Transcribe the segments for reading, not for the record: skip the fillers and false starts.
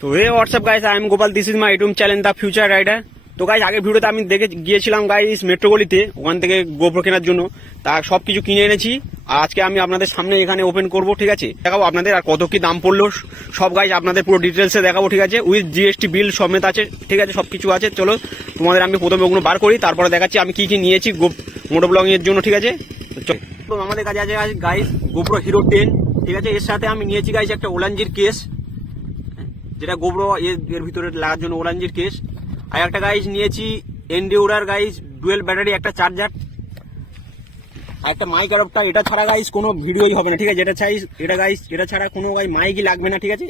তো hey what's up guys, I am Gopal, this is my YouTube channel the future rider. তো guys, আগের ভিডিওতে আমি দেখে গিয়েছিলাম গাইস মেট্রোগলিতে, ওখান থেকে গোপ্রো কেনার জন্য। তা সবকিছু কিনে এনেছি আর আজকে আমি আপনাদের সামনে এখানে ওপেন করব, ঠিক আছে? দেখাবো আপনাদের আর কত কি দাম পড়লো সব গাইস আপনাদের পুরো ডিটেলসে দেখাবো, ঠিক আছে? উইথ জিএসটি বিল সমেত আছে, ঠিক আছে? সবকিছু আছে। চলো তোমাদের আমি প্রথমে ওগুলো বার করি, তারপরে দেখাচ্ছি আমি কি কি নিয়েছি মোটো ব্লগিং এর জন্য, ঠিক আছে? তো আমাদের কাছে আছে গাইস গোপ্রো হিরো 10, ঠিক আছে? এর সাথে আমি নিয়েছি গাইস একটা ওলানজির কেস, যেটা গোপ্রো এর ভিতরে লাগার জন্য ওলানজির কেস। আর একটা গাইস নিয়েছি এন্ডিউরার গাইস ডুয়েল ব্যাটারি একটা চার্জার, আর একটা মাইক অ্যাডাপ্টার। এটা ছাড়া গাইস কোনো ভিডিওই হবে না, ঠিক আছে? এটা গাইস এটা ছাড়া কোনো গাইস মাইকই লাগবে না, ঠিক আছে?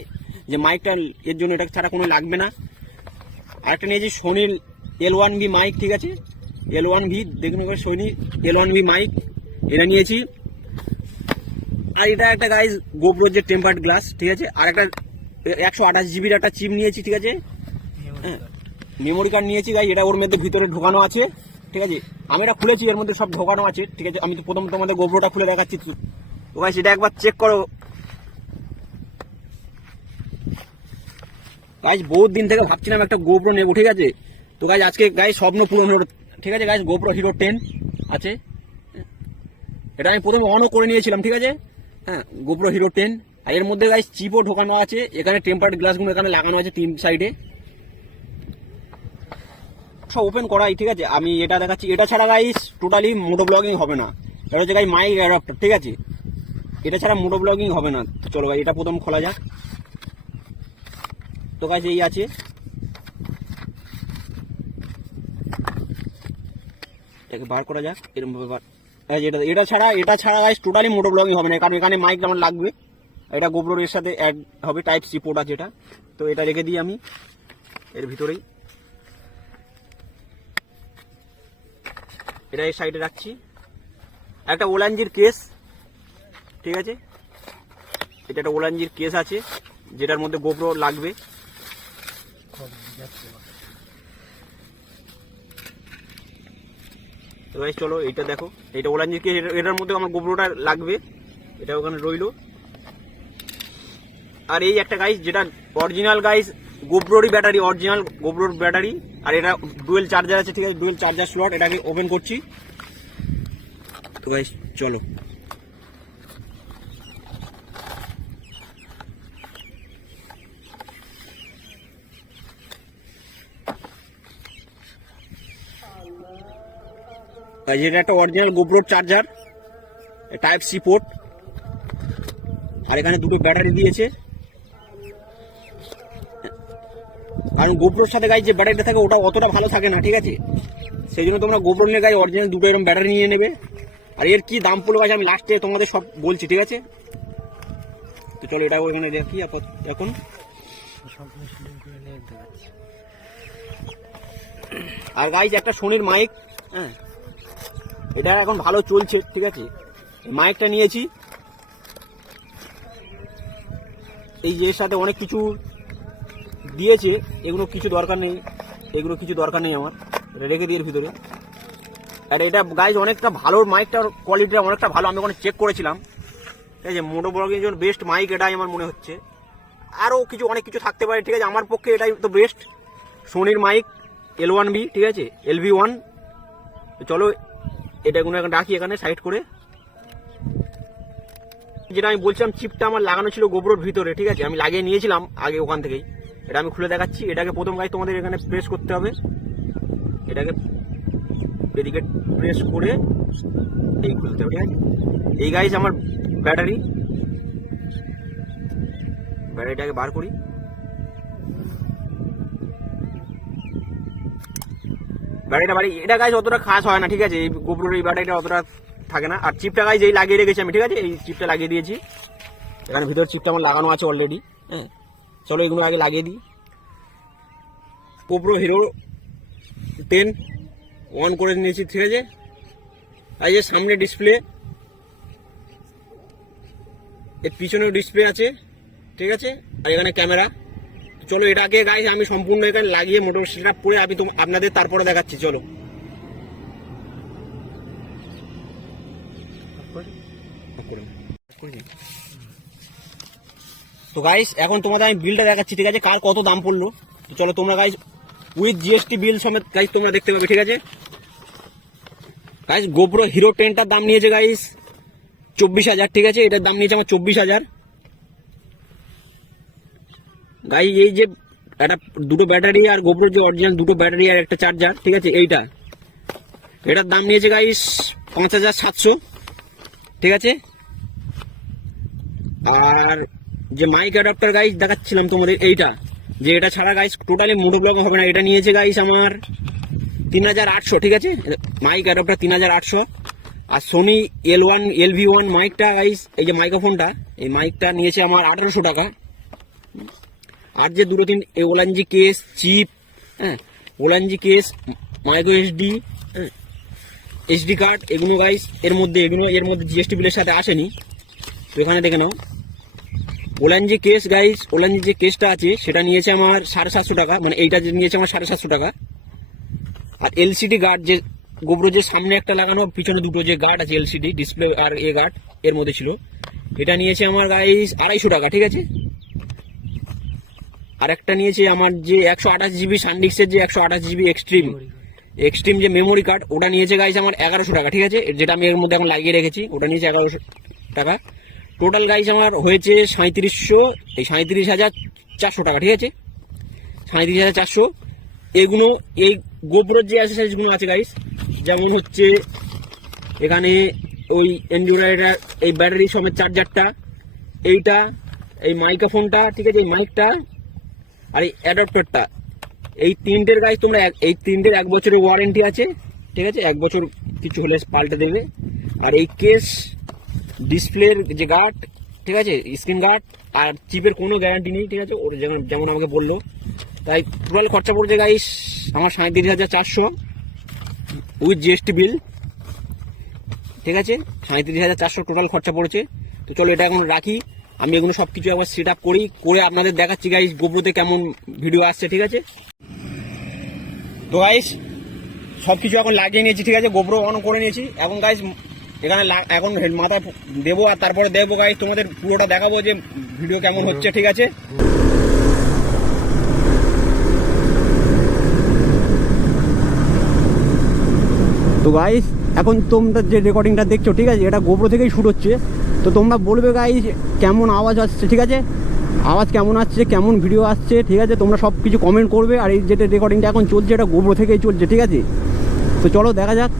যে মাইকটা এর জন্য এটা ছাড়া কোনো লাগবে না। আর একটা নিয়েছি সোনির L1V মাইক, ঠিক আছে? L1V দেখুন, সোনি L1V মাইক এটা নিয়েছি। আর এটা একটা গাইস গোপ্রোর যে টেম্পার্ড গ্লাস, ঠিক আছে? আর একটা 128 জিবির একটা চিপ নিয়েছি, ঠিক আছে? হ্যাঁ, মেমোরি কার্ড নিয়েছি গাইস, এটা ওর মধ্যে ভিতরে ঢোকানো আছে, ঠিক আছে? আমি এটা খুলেছি, এর মধ্যে সব ঢোকানো আছে, ঠিক আছে? আমি তো প্রথম তোমাদের গোপ্রোটা খুলে দেখাচ্ছি। তো গাইস এটা একবার চেক করো গাইস, বহুত দিন থেকে ভাবছিলাম একটা গোপ্রো নেবো, ঠিক আছে? তো গাইস আজকে গাইস স্বপ্ন পূরণ হলো, ঠিক আছে? গাইস গোপ্রো হিরো 10 আছে, এটা আমি প্রথমে অনও করে নিয়েছিলাম, ঠিক আছে? হ্যাঁ, গোপ্রো হিরো 10। আর এর মধ্যে গাইস চিপও ঢোকানো আছে, এখানে টেম্পার্ড গ্লাসগুলো এখানে লাগানো আছে তিন সাইডে, সব ওপেন করাই, ঠিক আছে? আমি এটা দেখাচ্ছি। এটা ছাড়া গাইস টোটালি মোটো ব্লগিং হবে না। এটা হচ্ছে গাইস মাইক অ্যাডাপ্টার, ঠিক আছে? এটা ছাড়া মোটো ব্লগিং হবে না। চলো গাইস এটা প্রথম খোলা যাক। তো গাইস এই আছে, এটাকে বার করা যাক এরকম ভাবে। এটা ছাড়া গাইস টোটালি মোটো ব্লগিং হবে না, কারণ এখানে মাইক আমার লাগবে। এটা গোপ্রোর এর সাথে অ্যাড হবে, টাইপ সি পোর্ট আছে এটা। তো এটা রেখে দিই আমি এর ভিতরেই, এটা এই সাইডে রাখছি। একটা ওলানজির কেস, ঠিক আছে? এটা একটা ওলানজির কেস আছে, যেটার মধ্যে গোপ্রো লাগবে। তো গাইস চলো এইটা দেখো, এটা ওলানজির কেস, এটার মধ্যে আমার গোপ্রোটা লাগবে, এটা ওখানে রইলো। আর এই একটা গাইস, যেটা অরিজিনাল গাইস গোপ্রোরই ব্যাটারি, অরিজিনাল গোপ্রোর ব্যাটারি। আর এটা ডুয়েল চার্জার আছে, ঠিক আছে? Dual charger slot. এটাকে ওপেন করছি। তো গাইস চলো, এটা একটা অরিজিনাল গোপ্রোর চার্জার, টাইপ সি পোর্ট। আর এখানে দুটো ব্যাটারি দিয়েছে, কারণ গোপ্রোর সাথে গাইস যে ব্যাটারিটা থাকে ওটা অতটা ভালো থাকে না, ঠিক আছে? সেই জন্য তোমরা গোপ্রো নিয়ে গাইস অরিজিনাল দুটো এরকম ব্যাটারি নিয়ে নেবে। আর এর কি দাম পড়লো গাইস আমি লাস্টে তোমাদের সব বলছি, ঠিক আছে? তো চলো এটা ওখানে দেখি এখন। আর গাইস একটা সোনির মাইক, হ্যাঁ, এটা এখন ভালো চলছে, ঠিক আছে? মাইকটা নিয়েছি, এই এর সাথে অনেক কিছু দিয়েছে, এগুলো কিছু দরকার নেই আমার, রেখে দিয়ে ভিতরে। আর এটা গাইজ অনেকটা ভালো, মাইকটার কোয়ালিটিটা অনেকটা ভালো, আমি ওখানে চেক করেছিলাম, ঠিক আছে? মোটো ব্লগিং জন্য বেস্ট মাইক এটাই আমার মনে হচ্ছে। আরও অনেক কিছু থাকতে পারে, ঠিক আছে? আমার পক্ষে এটাই তো বেস্ট, সোনির মাইক L1V, ঠিক আছে? LV1। চলো এটা কোনো এখন রাখি এখানে সাইড করে। যেটা আমি বলছিলাম, চিপটা আমার লাগানো ছিল গোপ্রোর ভিতরে, ঠিক আছে? আমি লাগিয়ে নিয়েছিলাম আগে ওখান থেকেই। এটা আমি খুলে দেখাচ্ছি। এটাকে প্রথম গাইজ তোমাদের এখানে প্রেস করতে হবে, এটাকে এদিকে প্রেস করে এই খুলতে হবে, ঠিক আছে? এই গাইজ আমার ব্যাটারিটাকে বার করি। এটা গাইজ অতটা খাস হয় না, ঠিক আছে? এই গোপ্রোর এই ব্যাটারিটা অতটা থাকে না। আর চিপটা গাইজ এই লাগিয়ে রেখেছি আমি, ঠিক আছে? এই চিপটা লাগিয়ে দিয়েছি, এখানে ভিতর চিপটা আমার লাগানো আছে অলরেডি। হ্যাঁ, চলো এগুলো আগে লাগিয়ে দিই। গোপ্রো হিরো 10 অন করে নিয়েছি, ঠিক আছে? আর যে সামনে ডিসপ্লে, এর পিছনেও ডিসপ্লে আছে, ঠিক আছে? আর এখানে ক্যামেরা। চলো এটাকে গাইস আমি সম্পূর্ণ এখানে লাগিয়ে মোটর সেটআপ করে আমি আপনাদের তারপরে দেখাচ্ছি। চলো তো গাইস এখন তোমাদের আমি বিলটা দেখাচ্ছি, ঠিক আছে, কার কত দাম পড়লো। তো চলো তোমরা গাইস উইথ জিএসটি বিল সমেত গাইস তোমরা দেখতে পাবে, ঠিক আছে। গাইস গোপ্রো হিরো 10টার দাম নিয়েছে গাইস 24,000, ঠিক আছে, এটার দাম নিয়েছে আমার 24,000। গাইস এই যে একটা দুটো ব্যাটারি আর গোপ্রোর যে অরিজিনাল দুটো ব্যাটারি আর একটা চার্জার, ঠিক আছে, এটার দাম নিয়েছে গাইস 5,700, ঠিক আছে। আর যে মাইক অ্যাডাপ্টার গাইস দেখাচ্ছিলাম তোমাদের, এইটা যে এটা ছাড়া গাইস টোটালি মোটো ব্লগ হবে না, এটা নিয়েছে গাইস আমার 3,800, ঠিক আছে, মাইক অ্যাডাপ্টার 3,800। আর সোনি LV1 মাইকটা গাইস, এই যে মাইক্রোফোনটা, এই মাইকটা নিয়েছে আমার 1,800 টাকা। আর যে দুটো তিন ওলানজি কেস, চিপ, হ্যাঁ, ওলানজি কেস, মাইক্রো SD কার্ড, এগুলো গাইস এর মধ্যে জিএসটি বিলের সাথে আসেনি, তো এখানে দেখে নাও। ওলানজি কেস গাইস, ওলানজি যে কেসটা আছে সেটা নিয়েছে আমার 750 টাকা, মানে এইটা যে নিয়েছে আমার 750 টাকা। আর LCD গার্ড যে গোপ্রো যে সামনে একটা লাগানো, পিছনে দুটো যে গার্ড আছে LCD ডিসপ্লে আর এ গার্ড এর মধ্যে ছিল, এটা নিয়েছে আমার গাইস 250 টাকা, ঠিক আছে। আর একটা নিয়েছে আমার যে 128 GB সানডিস্কের যে 128 GB এক্সট্রিম যে মেমোরি কার্ড, ওটা নিয়েছে গাইস আমার 1100 টাকা, ঠিক আছে, যেটা আমি এর মধ্যে এখন লাগিয়ে রেখেছি, ওটা নিয়েছে 1100 টাকা। টোটাল গাইস আমার হয়েছে 37,400 টাকা, ঠিক আছে, 37,400। এগুলো এই গোপ্রোর যে অ্যাক্সেসরিজগুলো আছে গাইস, যেমন হচ্ছে এখানে ওই এন্ডুরাইডার, এই ব্যাটারি সমেত চার্জারটা, এইটা, এই মাইক্রোফোনটা, ঠিক আছে, এই মাইকটা আর এই অ্যাডাপ্টারটা, এই তিনটের গাইস তোমরা এই তিনটের 1 বছরের ওয়ারেন্টি আছে, ঠিক আছে, 1 বছর কিছু হলে পাল্টে দেবে। আর এই কেস, ডিসপ্লের যে গার্ড, ঠিক আছে, স্ক্রিন গার্ড আর চিপের কোনো গ্যারান্টি নেই, ঠিক আছে, ওর যেমন আমাকে বললো। তাই টোটাল খরচা পড়ছে গাইস আমার 37,400 উইথ জিএসটি বিল, ঠিক আছে, 37,400 টোটাল খরচা পড়েছে। তো চলো এটা এখন রাখি, আমি এগুলো সব কিছু একবার সেট আপ করে আপনাদের দেখাচ্ছি গাইস গোপ্রোতে কেমন ভিডিও আসছে, ঠিক আছে। তো গাইস সব কিছু এখন লাগিয়ে নিয়েছি, ঠিক আছে, গোপ্রো অন করে নিয়েছি। এখন গাইস এখানে এখন মাথা দেবো আর তারপরে দেখবো গাইস, তোমাদের পুরোটা দেখাবো যে ভিডিও কেমন হচ্ছে, ঠিক আছে। তো গাইস এখন তোমরা যে রেকর্ডিংটা দেখছো, ঠিক আছে, এটা গোপ্রো থেকেই শুট হচ্ছে। তো তোমরা বলবে গাইস কেমন আওয়াজ আসছে, ঠিক আছে, আওয়াজ কেমন আসছে, কেমন ভিডিও আসছে, ঠিক আছে, তোমরা সব কিছু কমেন্ট করবে। আর এই যেটা রেকর্ডিংটা এখন চলছে এটা গোপ্রো থেকেই চলছে, ঠিক আছে। তো চলো দেখা যাক।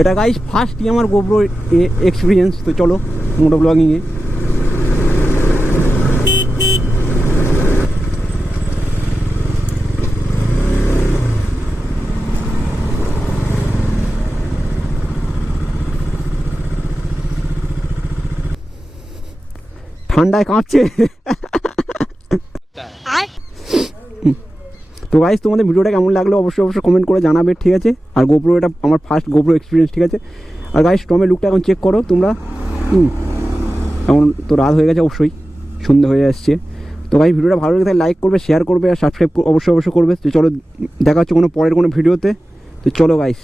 এটা গাইস ফার্স্টই আমার গোপ্রো এক্সপিরিয়েন্স। তো চলো মোটো ব্লগিংয়ে। ঠান্ডায় কাঁপছে। তো গাইস তোমাদের ভিডিওটা কেমন লাগলো অবশ্যই কমেন্ট করে জানাবে, ঠিক আছে। আর গোপ্রো এটা আমার ফার্স্ট গোপ্রো এক্সপিরিয়েন্স, ঠিক আছে। আর গাইস টমের লুকটা এখন চেক করো তোমরা। এখন তো রাত হয়ে গেছে, অবশ্যই সন্ধ্যে হয়ে আসছে। তো গাইস ভিডিওটা ভালো লাগে তাহলে লাইক করবে, শেয়ার করবে আর সাবস্ক্রাইব অবশ্যই করবে। তো চলো দেখা হচ্ছে পরের কোনো ভিডিওতে। তো চলো গাইস।